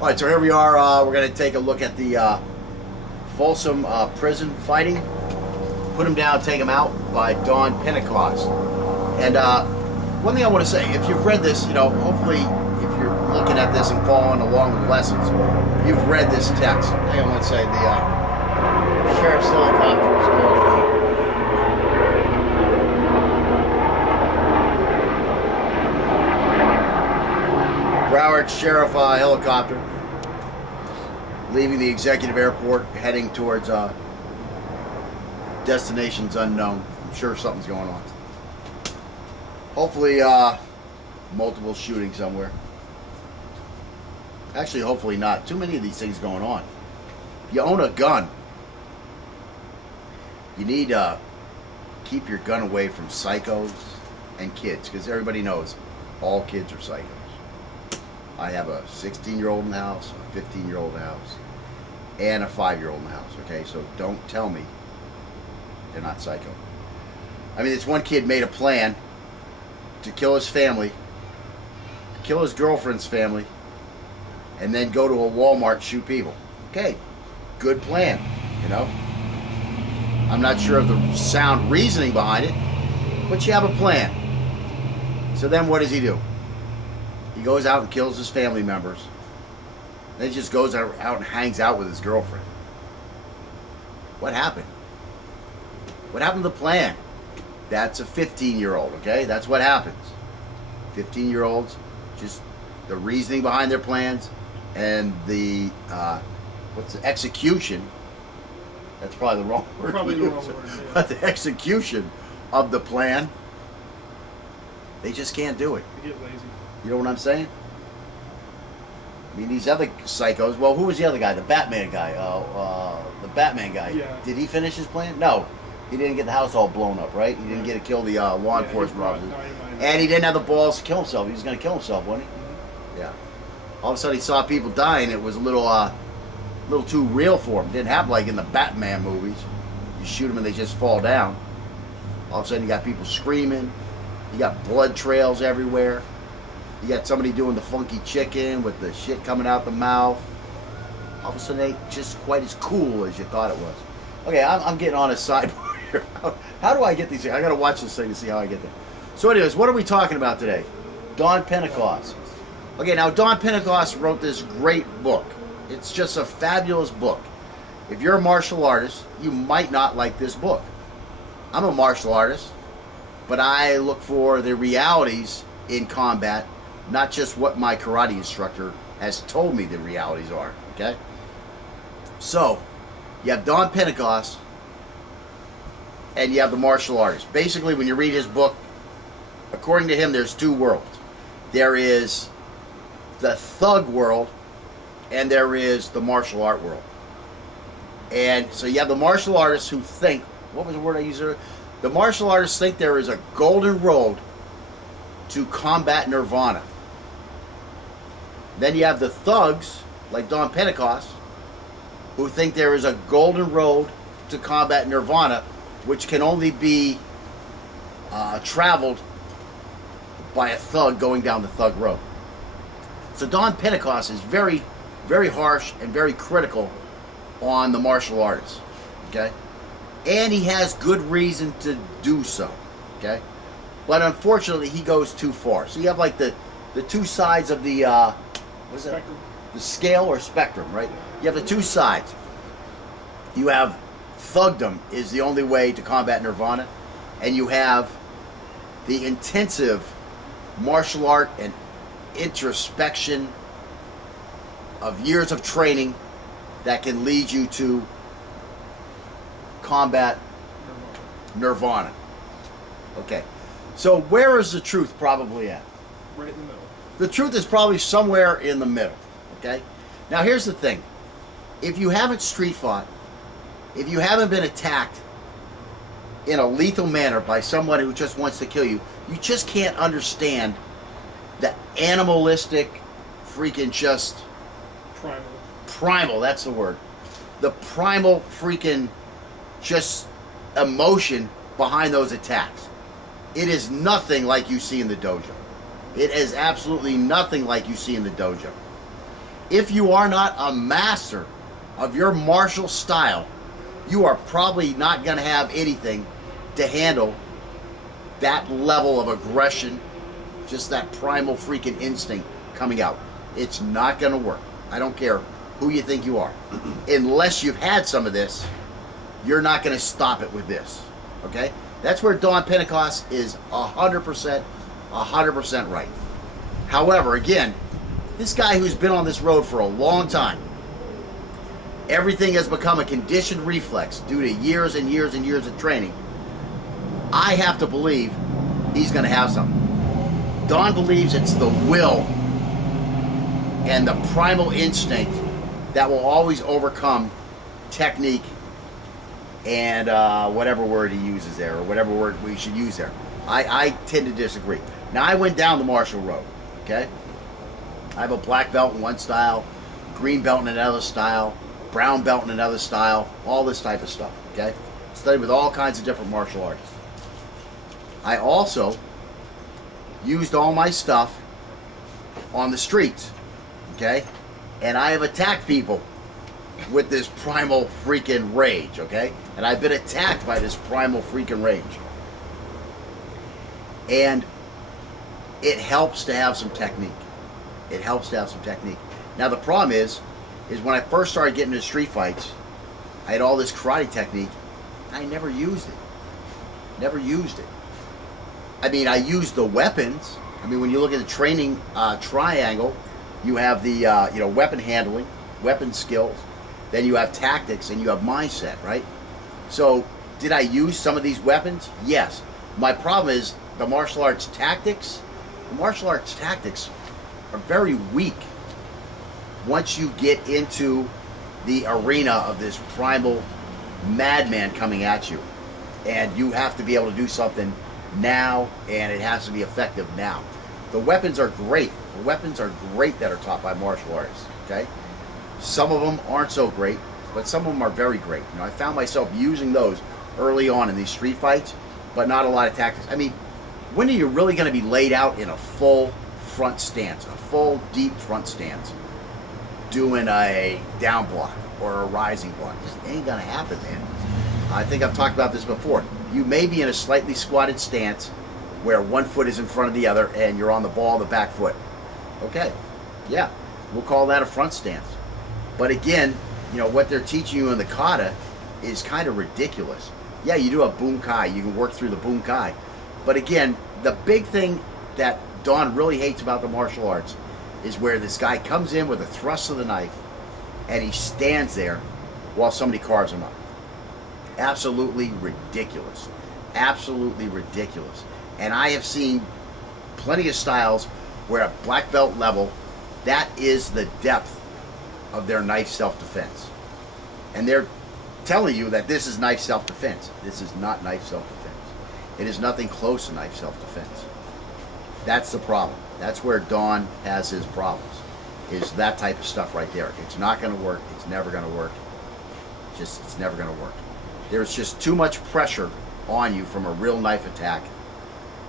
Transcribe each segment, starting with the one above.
All right, so here we are. We're going to take a look at the Folsom prison fighting. Put him down, take him out by Dawn Pentecost. And one thing I want to say, if you've read this, hopefully if you're looking at this and following along with lessons, you've read this text. Hang on one second. The sheriff's helicopter is going. Broward Sheriff helicopter leaving the executive airport, heading towards destinations unknown. I'm sure something's going on. Hopefully, multiple shootings somewhere. Actually, hopefully not. Too many of these things going on. If you own a gun, you need to keep your gun away from psychos and kids, because everybody knows all kids are psychos. I have a 16-year-old in the house, a 15-year-old in the house, and a 5-year-old in the house, okay? So don't tell me they're not psycho. I mean, this one kid made a plan to kill his family, kill his girlfriend's family, and then go to a Walmart, shoot people. Okay, good plan, I'm not sure of the sound reasoning behind it, but you have a plan. So then what does he do? He goes out and kills his family members. Then he just goes out and hangs out with his girlfriend. What happened? What happened to the plan? That's a 15-year-old, okay? That's what happens. 15-year-olds, just the reasoning behind their plans and the, execution. That's probably the wrong word. Probably the wrong word, yeah. But the execution of the plan, they just can't do it. They get lazy. You know what I'm saying? I mean, these other psychos. Well, who was the other guy? The Batman guy. The Batman guy. Yeah. Did he finish his plan? No. He didn't get the house all blown up, right? He didn't get to kill the law enforcement officers. And he didn't have the balls to kill himself. He was going to kill himself, wasn't he? Mm-hmm. Yeah. All of a sudden, he saw people dying. It was a little too real for him. It didn't happen like in the Batman movies. You shoot them and they just fall down. All of a sudden, you got people screaming. You got blood trails everywhere. You got somebody doing the funky chicken with the shit coming out the mouth. All of a sudden, it ain't just quite as cool as you thought it was. Okay, I'm getting on a sidebar here. How do I get these things? I got to watch this thing to see how I get there. So anyways, what are we talking about today? Dawn Pentecost. Okay, now Dawn Pentecost wrote this great book. It's just a fabulous book. If you're a martial artist, you might not like this book. I'm a martial artist, but I look for the realities in combat, not just what my karate instructor has told me the realities are, okay? So, you have Dawn Pentecost, and you have the martial artist. Basically, when you read his book, according to him, there's two worlds. There is the thug world, and there is the martial art world. And so you have the martial artists who think, what was the word I used earlier? The martial artists think there is a golden road to combat nirvana. Then you have the thugs, like Dawn Pentecost, who think there is a golden road to combat nirvana, which can only be traveled by a thug going down the thug road. So Dawn Pentecost is very, very harsh and very critical on the martial artists, okay? And he has good reason to do so, okay? But unfortunately, he goes too far. So you have like the two sides of the what's that? Spectrum. The scale or spectrum, right? You have the two sides. You have thugdom is the only way to combat nirvana, and you have the intensive martial art and introspection of years of training that can lead you to combat nirvana. Okay. So where is the truth probably at? Right in the middle. The truth is probably somewhere in the middle, okay? Now here's the thing. If you haven't street fought, if you haven't been attacked in a lethal manner by someone who just wants to kill you, you just can't understand the animalistic, freaking just... Primal, that's the word. The primal freaking just emotion behind those attacks. It is nothing like you see in the dojo. It is absolutely nothing like you see in the dojo. if you are not a master of your martial style, you are probably not going to have anything to handle that level of aggression, just that primal freaking instinct coming out. It's not going to work. I don't care who you think you are. Unless you've had some of this, you're not going to stop it with this. Okay? That's where Dawn Pentecost is 100% right. However, again, this guy who's been on this road for a long time, everything has become a conditioned reflex due to years and years and years of training. I have to believe he's going to have something. Dawn believes it's the will and the primal instinct that will always overcome technique and whatever word he uses there, or whatever word we should use there. I tend to disagree. Now, I went down the martial road, okay? I have a black belt in one style, green belt in another style, brown belt in another style, all this type of stuff, okay? Studied with all kinds of different martial artists. I also used all my stuff on the streets, okay? And I have attacked people with this primal freaking rage, okay? And I've been attacked by this primal freaking rage. And it helps to have some technique. It helps to have some technique. Now the problem is when I first started getting into street fights, I had all this karate technique. I never used it. Never used it. I mean, I used the weapons. I mean, when you look at the training triangle, you have the weapon handling, weapon skills, then you have tactics, and you have mindset, right? So, did I use some of these weapons? Yes. My problem is the martial arts tactics. The martial arts tactics are very weak once you get into the arena of this primal madman coming at you. And you have to be able to do something now, and it has to be effective now. The weapons are great. The weapons are great that are taught by martial artists, okay? Some of them aren't so great, but some of them are very great. You know, I found myself using those early on in these street fights, but not a lot of tactics. I mean, when are you really going to be laid out in a full front stance, a full deep front stance, doing a down block or a rising block? It just ain't going to happen, man. I think I've talked about this before. You may be in a slightly squatted stance where one foot is in front of the other and you're on the ball of the back foot. Okay, yeah, we'll call that a front stance. But again, you know, what they're teaching you in the kata is kind of ridiculous. Yeah, you do a bunkai, you can work through the bunkai. But again, the big thing that Dawn really hates about the martial arts is where this guy comes in with a thrust of the knife and he stands there while somebody carves him up. Absolutely ridiculous. Absolutely ridiculous. And I have seen plenty of styles where at black belt level, that is the depth of their knife self-defense. And they're telling you that this is knife self-defense. This is not knife self-defense. It is nothing close to knife self-defense. That's the problem. That's where Dawn has his problems, is that type of stuff right there. It's not going to work. It's never going to work. It's never going to work. There's just too much pressure on you from a real knife attack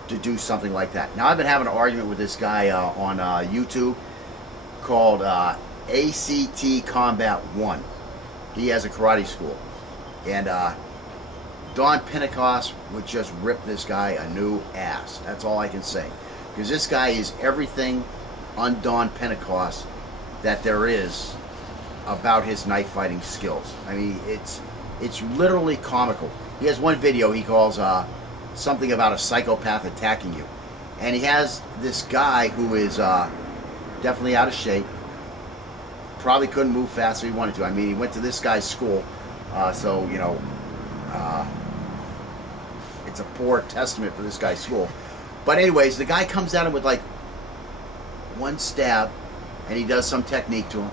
to do something like that. Now, I've been having an argument with this guy on YouTube called ACT Combat 1. He has a karate school. And Dawn Pentecost would just rip this guy a new ass. That's all I can say. Because this guy is everything on Dawn Pentecost that there is about his knife fighting skills. I mean, it's literally comical. He has one video he calls something about a psychopath attacking you. And he has this guy who is definitely out of shape. Probably couldn't move fast if he wanted to. I mean, he went to this guy's school. So, you know, it's a poor testament for this guy's school. But anyways, the guy comes at him with like one stab, and he does some technique to him.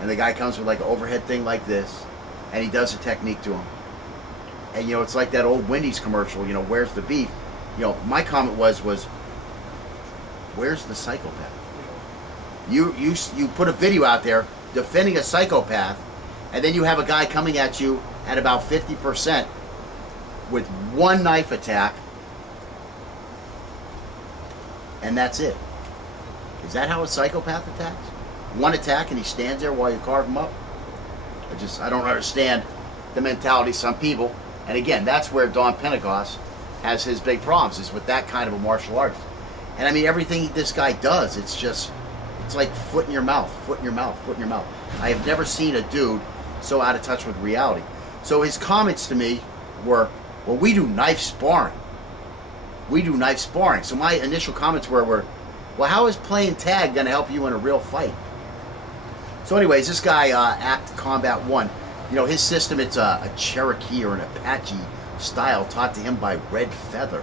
And the guy comes with like an overhead thing like this, and he does a technique to him. And, you know, it's like that old Wendy's commercial, you know, where's the beef? You know, my comment was where's the psychopath? You put a video out there defending a psychopath, and then you have a guy coming at you at about 50% with one knife attack, and that's it. Is that how a psychopath attacks? one attack and he stands there while you carve him up. I don't understand the mentality of some people. And again, that's where Don Pentecost has his big problems, is with that kind of a martial artist. And I mean, everything this guy does, it's like foot in your mouth, foot in your mouth, foot in your mouth. I have never seen a dude so out of touch with reality. So his comments to me were, well, we do knife sparring. We do knife sparring. So my initial comments were, well, how is playing tag going to help you in a real fight? So anyways, this guy, Act Combat 1, you know, his system, it's a Cherokee or an Apache style taught to him by Red Feather.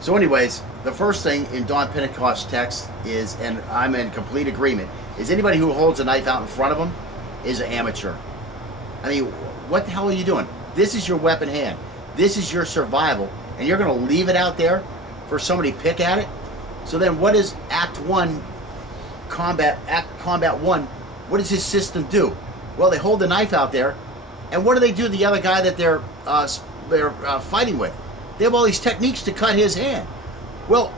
So anyways, the first thing in Don Pentecost's text is, and I'm in complete agreement, is anybody who holds a knife out in front of them is an amateur. I mean, what the hell are you doing? This is your weapon hand. This is your survival, and you're going to leave it out there for somebody to pick at it? So then what is Act Combat 1, what does his system do? Well, they hold the knife out there, and what do they do to the other guy that they're fighting with? They have all these techniques to cut his hand. Well,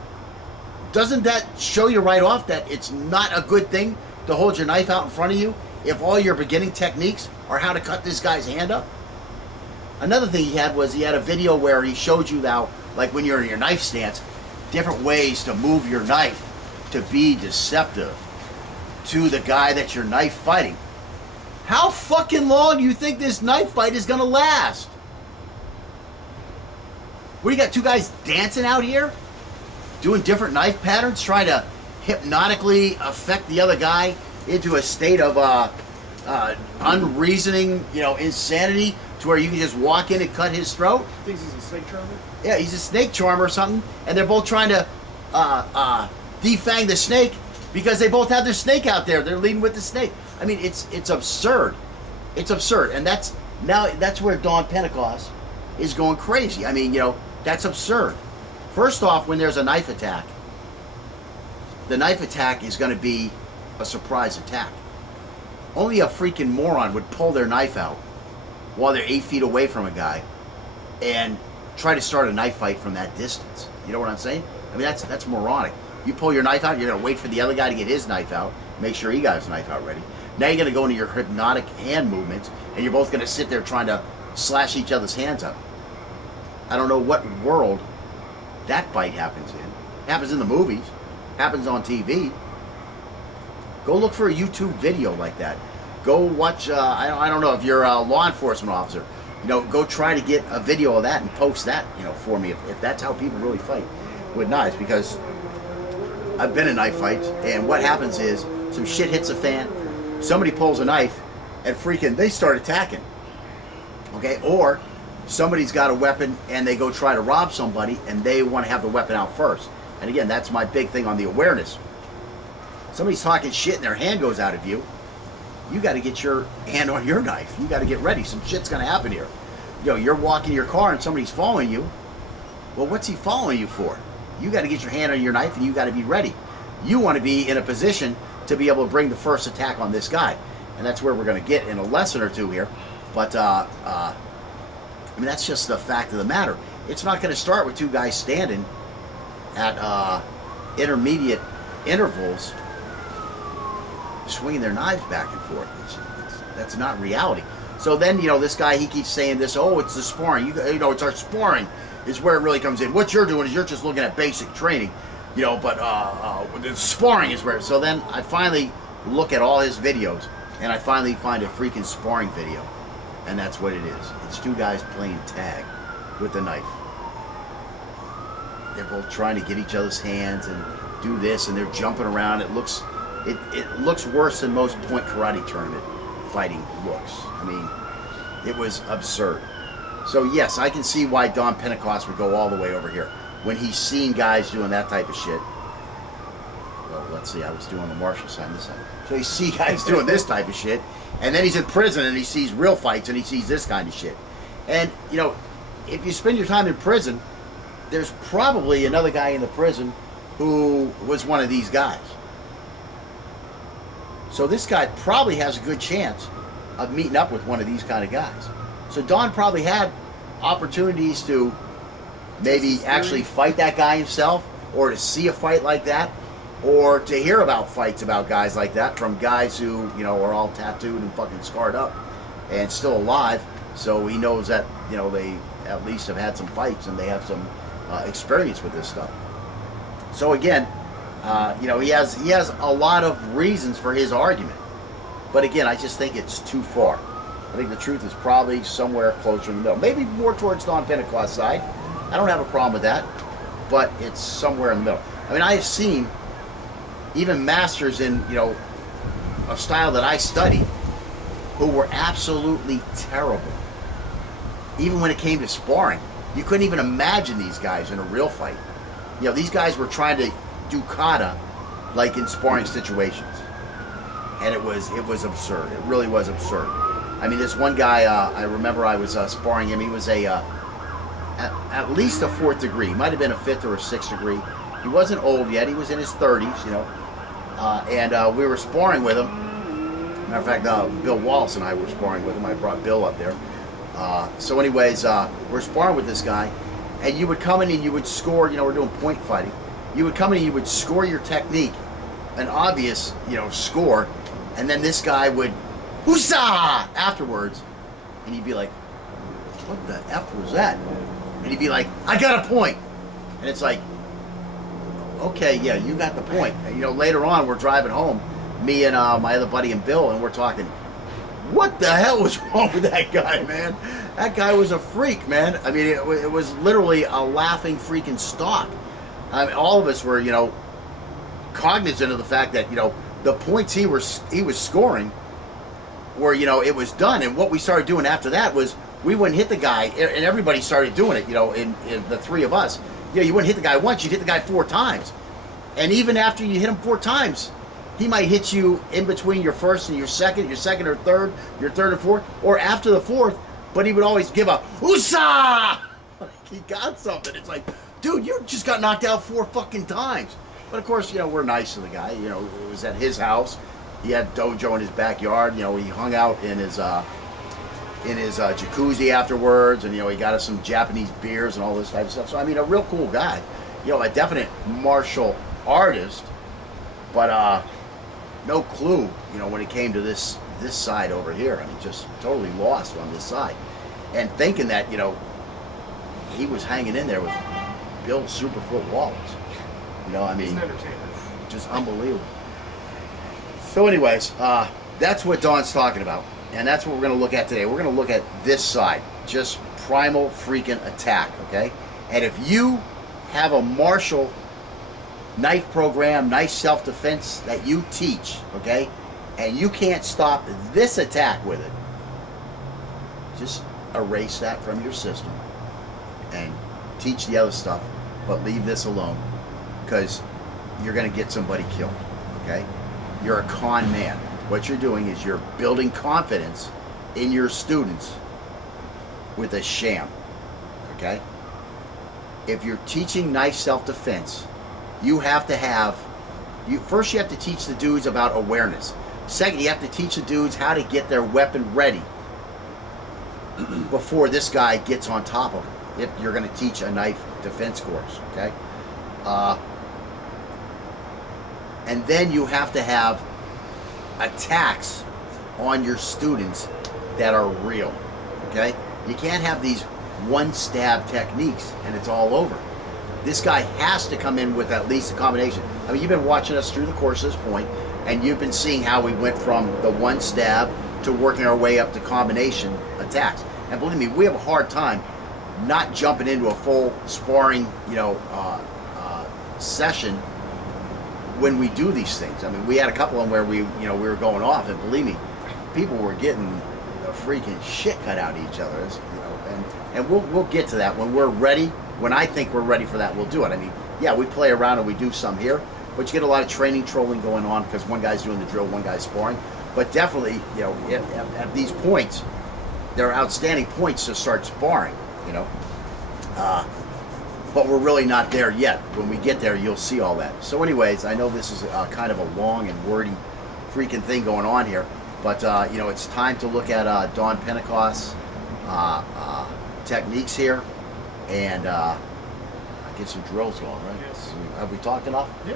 doesn't that show you right off that it's not a good thing to hold your knife out in front of you if all your beginning techniques are how to cut this guy's hand up? Another thing he had was he had a video where he showed you how, like when you're in your knife stance, different ways to move your knife to be deceptive to the guy that you're knife fighting. How fucking long do you think this knife fight is gonna last? What, you got two guys dancing out here? Doing different knife patterns, trying to hypnotically affect the other guy into a state of unreasoning, you know, insanity to where you can just walk in and cut his throat? Thinks he's a snake charmer? Yeah, he's a snake charmer or something, and they're both trying to defang the snake because they both have their snake out there. They're leading with the snake. I mean, it's absurd. It's absurd, and that's where Don Pentecost is going crazy. I mean, you know, that's absurd. First off, when there's a knife attack, the knife attack is going to be a surprise attack. Only a freaking moron would pull their knife out while they're 8 feet away from a guy and try to start a knife fight from that distance. You know what I'm saying? I mean, that's moronic. You pull your knife out, you're going to wait for the other guy to get his knife out, make sure he got his knife out ready. Now you're going to go into your hypnotic hand movements, and you're both going to sit there trying to slash each other's hands up. I don't know what world that fight happens in. It happens in the movies. Happens on TV. Go look for a YouTube video like that. Go watch, I don't know, if you're a law enforcement officer, you know, go try to get a video of that and post that, you know, for me, if that's how people really fight with knives, because I've been in knife fights, and what happens is some shit hits a fan, somebody pulls a knife, and freaking they start attacking. Okay, or somebody's got a weapon and they go try to rob somebody and they want to have the weapon out first. And again, that's my big thing on the awareness. Somebody's talking shit and their hand goes out of you. You got to get your hand on your knife. You got to get ready. Some shit's going to happen here. You know, you're walking your car and somebody's following you. Well, what's he following you for? You got to get your hand on your knife and you got to be ready. You want to be in a position to be able to bring the first attack on this guy. And that's where we're going to get in a lesson or two here. But, I mean, that's just the fact of the matter. It's not going to start with two guys standing at intermediate intervals swinging their knives back and forth. That's not reality. So then, you know, this guy, he keeps saying this, oh, it's the sparring. You know, it's our sparring is where it really comes in. What you're doing is you're just looking at basic training, you know, but the sparring is where. So then I finally look at all his videos, and I finally find a freaking sparring video. And that's what it is. It's two guys playing tag with a knife. They're both trying to get each other's hands and do this, and they're jumping around. It looks worse than most point karate tournament fighting looks. I mean, it was absurd. So yes, I can see why Don Pentecost would go all the way over here when he's seen guys doing that type of shit. Well, let's see. I was doing the martial sign this time. So you see guys doing this type of shit, and then he's in prison and he sees real fights and he sees this kind of shit. And, you know, if you spend your time in prison, there's probably another guy in the prison who was one of these guys. So this guy probably has a good chance of meeting up with one of these kind of guys. So Don probably had opportunities to maybe actually fight that guy himself, or to see a fight like that. or to hear about fights about guys like that from guys who, you know, are all tattooed and fucking scarred up and still alive. So he knows that, you know, they at least have had some fights and they have some experience with this stuff. So again, you know, he has a lot of reasons for his argument. But again, I just think it's too far. I think the truth is probably somewhere closer in the middle. Maybe more towards Don Pentecost's side. I don't have a problem with that. But it's somewhere in the middle. I mean, I have seen even masters in, you know, a style that I studied who were absolutely terrible. Even when it came to sparring. You couldn't even imagine these guys in a real fight. You know, these guys were trying to do kata like in sparring situations. And it was absurd. It really was absurd. I mean, this one guy, I remember I was sparring him. He was at least a 4th degree. He might have been a 5th or a 6th degree. He wasn't old yet. He was in his 30s, you know. And we were sparring with him. Matter of fact, Bill Wallace and I were sparring with him. I brought Bill up there. So anyways, we're sparring with this guy. And you would come in and you would score, you know, we're doing point fighting. You would come in and you would score your technique. An obvious, you know, score. And then this guy would, whoosah, afterwards. And he'd be like, what the F was that? And he'd be like, I got a point. And it's like, okay, yeah, you got the point. And, you know, later on, we're driving home, me and my other buddy and Bill, and we're talking, what the hell was wrong with that guy, man? That guy was a freak, man. I mean, it was literally a laughing freaking stock. I mean, all of us were, you know, cognizant of the fact that, you know, the points he was scoring were, you know, it was done. And what we started doing after that was we wouldn't hit the guy, and everybody started doing it, you know, in the 3 of us. You know, you wouldn't hit the guy once, you'd hit the guy 4 times. And even after you hit him 4 times, he might hit you in between your first and your second or third, your third or fourth, or after the 4th, but he would always give a "Oosa!" Like he got something. It's like, dude, you just got knocked out 4 fucking times. But of course, you know, we're nice to the guy. You know, it was at his house. He had dojo in his backyard. You know, he hung out in his jacuzzi afterwards, and you know, he got us some Japanese beers and all this type of stuff. So I mean, a real cool guy. You know, a definite martial artist, but no clue. You know, when it came to this side over here, I mean, just totally lost on this side, and thinking that, you know, he was hanging in there with Bill Superfoot Wallace. You know, I mean, just unbelievable. So anyways, that's what Don's talking about. And that's what we're going to look at today. We're going to look at this side. Just primal freaking attack, okay? And if you have a martial knife program, knife self-defense that you teach, okay? And you can't stop this attack with it, just erase that from your system and teach the other stuff, but leave this alone. Because you're going to get somebody killed, okay? You're a con man. What you're doing is you're building confidence in your students with a sham, okay? If you're teaching knife self-defense, you have to have, first you have to teach the dudes about awareness. Second, you have to teach the dudes how to get their weapon ready before this guy gets on top of them, if you're going to teach a knife defense course, okay? And then you have to have attacks on your students that are real, okay? You can't have these one-stab techniques and it's all over. This guy has to come in with at least a combination. I mean, you've been watching us through the course at this point, and you've been seeing how we went from the one stab to working our way up to combination attacks. And believe me, we have a hard time not jumping into a full sparring, you know, session when we do these things. I mean, we had a couple of them where we were going off, and believe me, people were getting the freaking shit cut out of each other. You know, and we'll get to that when we're ready. When I think we're ready for that, we'll do it. I mean, yeah, we play around and we do some here, but you get a lot of training trolling going on because one guy's doing the drill, one guy's sparring. But definitely, you know, at these points, there are outstanding points to start sparring, you know. But we're really not there yet. When we get there, you'll see all that. So anyways, I know this is kind of a long and wordy freaking thing going on here, but you know, it's time to look at Don Pentecost's techniques here and get some drills going, right? Yes. Have we talked enough? Yeah.